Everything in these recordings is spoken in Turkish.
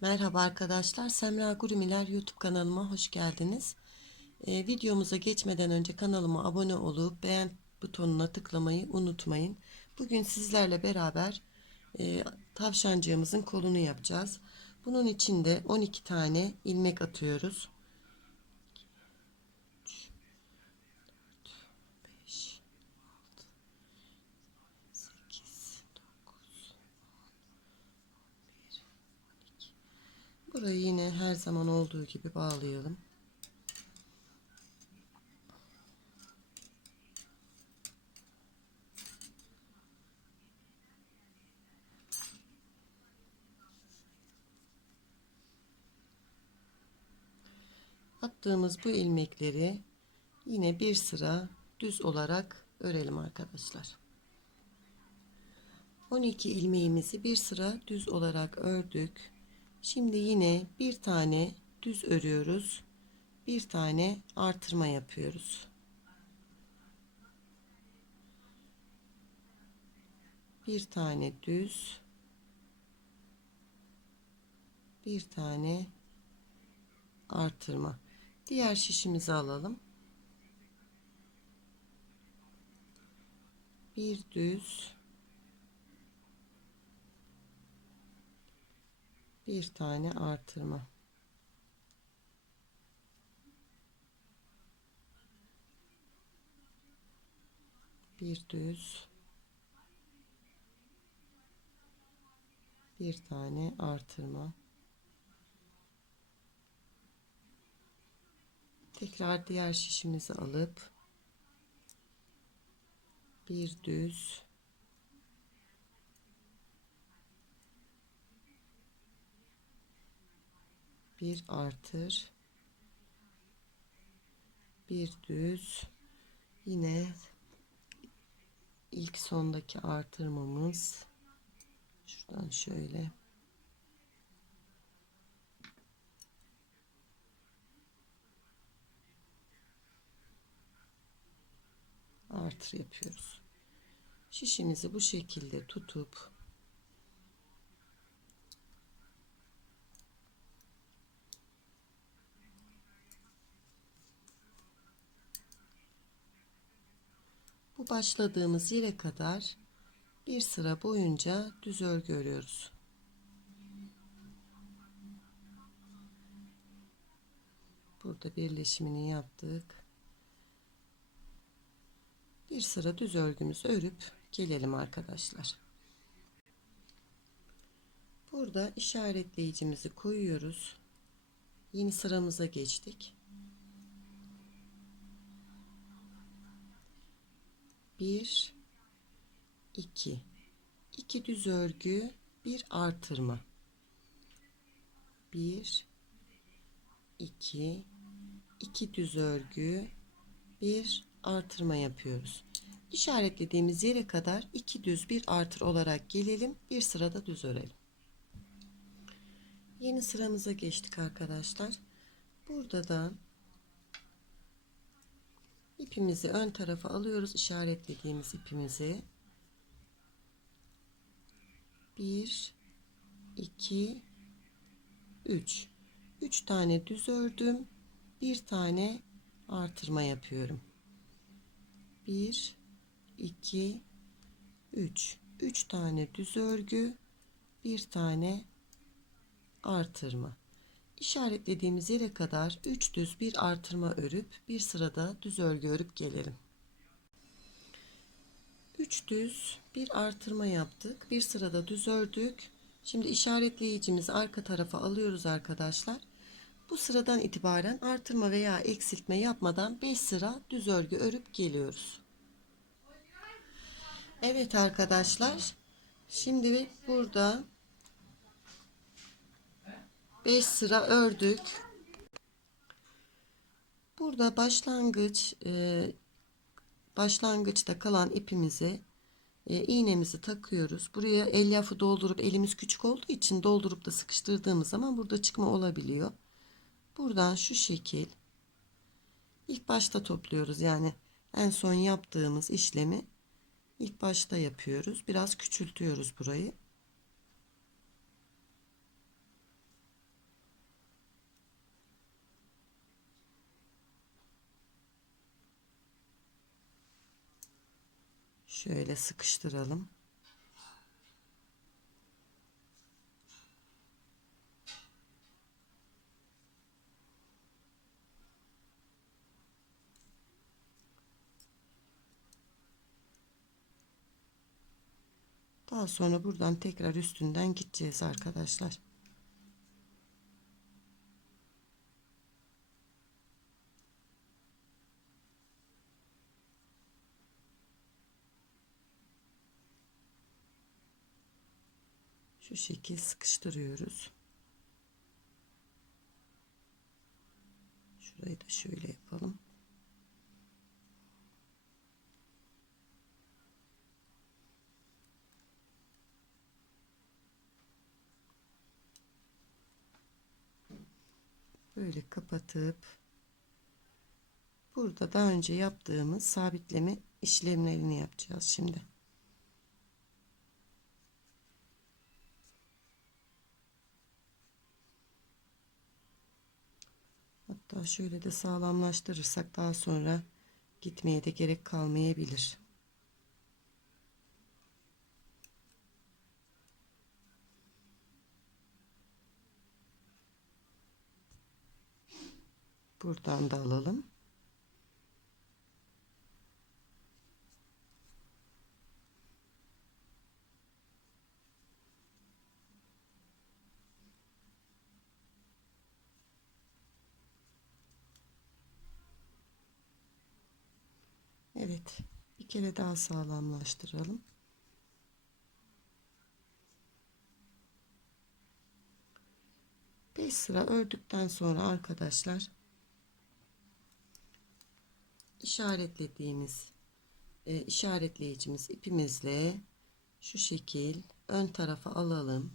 Merhaba arkadaşlar, Semra Gurimiler YouTube kanalıma hoş geldiniz. Ee, videomuza geçmeden önce kanalıma abone olup beğen butonuna tıklamayı unutmayın. Bugün sizlerle beraber e, tavşancığımızın kolunu yapacağız. Bunun için de 12 tane ilmek atıyoruz. 5 8 Burayı yine her zaman olduğu gibi bağlayalım. Attığımız bu ilmekleri yine bir sıra düz olarak örelim arkadaşlar. 12 ilmeğimizi bir sıra düz olarak ördük. Şimdi yine bir tane düz örüyoruz. Bir tane artırma yapıyoruz. Bir tane düz. Bir tane artırma. Diğer şişimizi alalım. Bir düz. Bir tane artırma. Bir düz. Bir tane artırma. Tekrar diğer şişimizi alıp bir düz bir artır. Bir düz. Yine ilk sondaki artırmamız şuradan şöyle. Artır yapıyoruz. Şişimizi bu şekilde tutup başladığımız yere kadar bir sıra boyunca düz örgü örüyoruz. Burada birleşimini yaptık. Bir sıra düz örgümüzü örüp gelelim arkadaşlar. Burada işaretleyicimizi koyuyoruz. Yeni sıramıza geçtik. Bir, iki, iki düz örgü, bir artırma. Bir, iki, iki düz örgü, bir artırma yapıyoruz. İşaretlediğimiz yere kadar iki düz bir artır olarak gelelim. Bir sırada düz örelim. Yeni sıramıza geçtik arkadaşlar. Burada da ipimizi ön tarafa alıyoruz. işaretlediğimiz ipimizi. 1 2 3 3 tane düz ördüm. Bir tane artırma yapıyorum. 1 2 3 3 tane düz örgü bir tane artırma işaretlediğimiz yere kadar 3 düz bir artırma örüp bir sırada düz örgü örüp gelelim. 3 düz bir artırma yaptık bir sırada düz ördük. Şimdi işaretleyicimizi arka tarafa alıyoruz arkadaşlar. Bu sıradan itibaren artırma veya eksiltme yapmadan 5 sıra düz örgü örüp geliyoruz. Evet arkadaşlar. Şimdi burada 5 sıra ördük. Burada başlangıç e, başlangıçta kalan ipimizi e, iğnemizi takıyoruz. Buraya elyafı doldurup elimiz küçük olduğu için doldurup da sıkıştırdığımız zaman burada çıkma olabiliyor. Buradan şu şekil ilk başta topluyoruz. Yani en son yaptığımız işlemi İlk başta yapıyoruz. Biraz küçültüyoruz burayı. Şöyle sıkıştıralım. Daha sonra buradan tekrar üstünden gideceğiz arkadaşlar. Şu şekil sıkıştırıyoruz. Şurayı da şöyle yapalım. Böyle kapatıp burada daha önce yaptığımız sabitleme işlemlerini yapacağız şimdi. Hatta şöyle de sağlamlaştırırsak daha sonra gitmeye de gerek kalmayabilir. Buradan da alalım. Evet. Bir kere daha sağlamlaştıralım. Beş sıra ördükten sonra arkadaşlar işaretlediğimiz e, işaretleyicimiz ipimizle şu şekil ön tarafa alalım.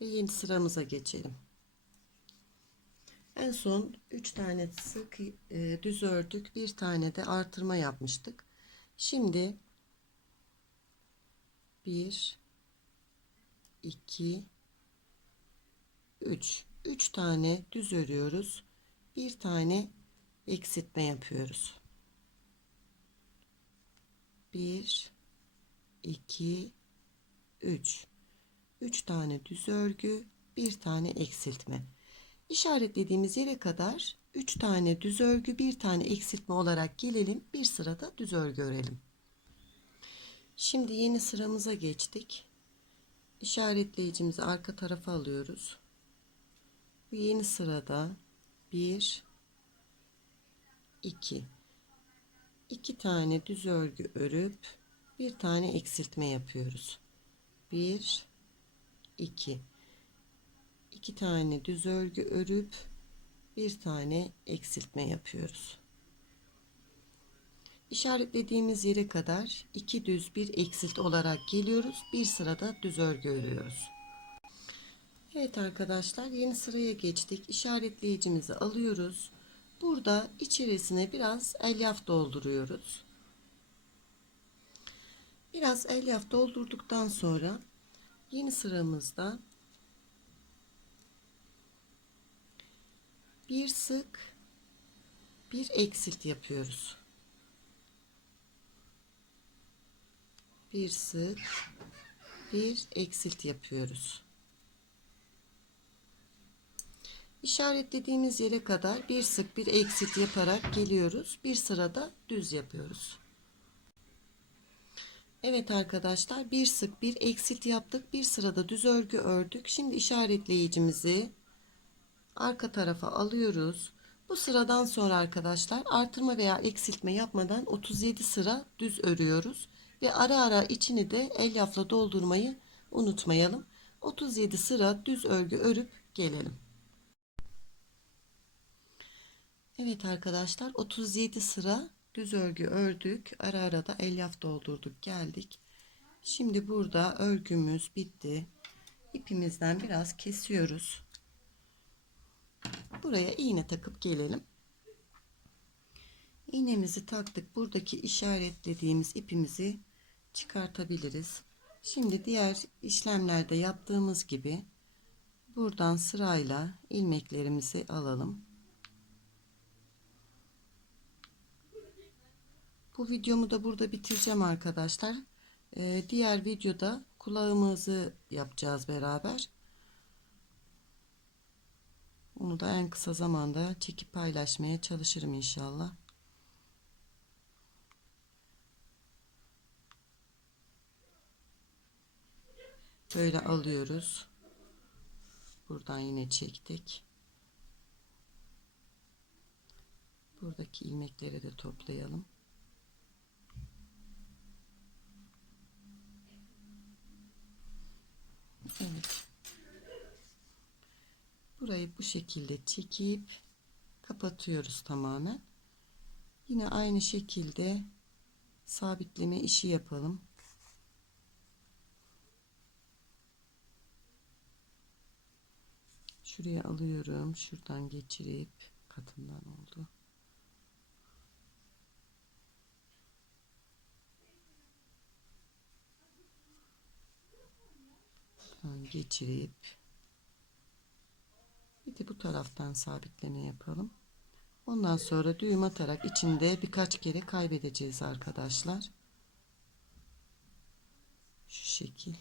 Ve yeni sıramıza geçelim. En son 3 tane sık e, düz ördük. Bir tane de artırma yapmıştık. Şimdi 1 2 3 3 tane düz örüyoruz. Bir tane eksiltme yapıyoruz. 1 2 3 3 tane düz örgü, bir tane eksiltme. İşaretlediğimiz yere kadar 3 tane düz örgü, bir tane eksiltme olarak gelelim. Bir sırada düz örgü örelim. Şimdi yeni sıramıza geçtik. İşaretleyicimizi arka tarafa alıyoruz. Bu yeni sırada 1 2 2 tane düz örgü örüp bir tane eksiltme yapıyoruz. 1 2 2 tane düz örgü örüp bir tane eksiltme yapıyoruz. İşaretlediğimiz yere kadar iki düz bir eksilt olarak geliyoruz. Bir sırada düz örgü örüyoruz. Evet arkadaşlar yeni sıraya geçtik. İşaretleyicimizi alıyoruz. Burada içerisine biraz elyaf dolduruyoruz. Biraz elyaf doldurduktan sonra yeni sıramızda bir sık bir eksilt yapıyoruz. Bir sık bir eksilt yapıyoruz. İşaretlediğimiz yere kadar bir sık bir eksilt yaparak geliyoruz. Bir sırada düz yapıyoruz. Evet arkadaşlar bir sık bir eksilt yaptık. Bir sırada düz örgü ördük. Şimdi işaretleyicimizi arka tarafa alıyoruz. Bu sıradan sonra arkadaşlar artırma veya eksiltme yapmadan 37 sıra düz örüyoruz. Ve ara ara içini de elyafla doldurmayı unutmayalım. 37 sıra düz örgü örüp gelelim. Evet arkadaşlar 37 sıra düz örgü ördük. Ara ara da elyaf doldurduk geldik. Şimdi burada örgümüz bitti. İpimizden biraz kesiyoruz. Buraya iğne takıp gelelim. İğnemizi taktık. Buradaki işaretlediğimiz ipimizi çıkartabiliriz. Şimdi diğer işlemlerde yaptığımız gibi buradan sırayla ilmeklerimizi alalım. Bu videomu da burada bitireceğim arkadaşlar. Ee, diğer videoda kulağımızı yapacağız beraber. Onu da en kısa zamanda çekip paylaşmaya çalışırım inşallah. Böyle alıyoruz. Buradan yine çektik. Buradaki ilmekleri de toplayalım. Evet. Burayı bu şekilde çekip kapatıyoruz tamamen. Yine aynı şekilde sabitleme işi yapalım. Şuraya alıyorum. Şuradan geçirip katından oldu. Geçirip bir de bu taraftan sabitleme yapalım. Ondan sonra düğüm atarak içinde birkaç kere kaybedeceğiz arkadaşlar. Şu şekil.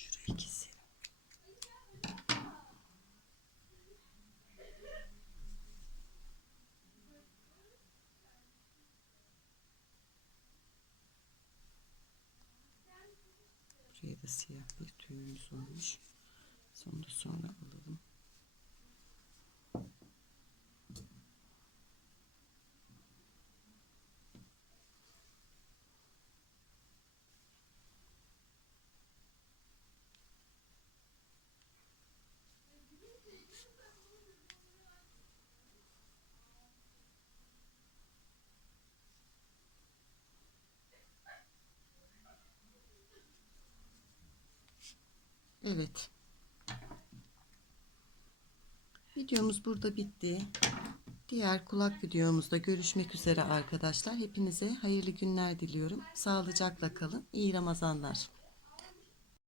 Şurayı keselim. Buraya da siyah bir tüyümüz olmuş. Da sonra alalım. Evet. Videomuz burada bitti. Diğer kulak videomuzda görüşmek üzere arkadaşlar. Hepinize hayırlı günler diliyorum. Sağlıcakla kalın. İyi Ramazanlar.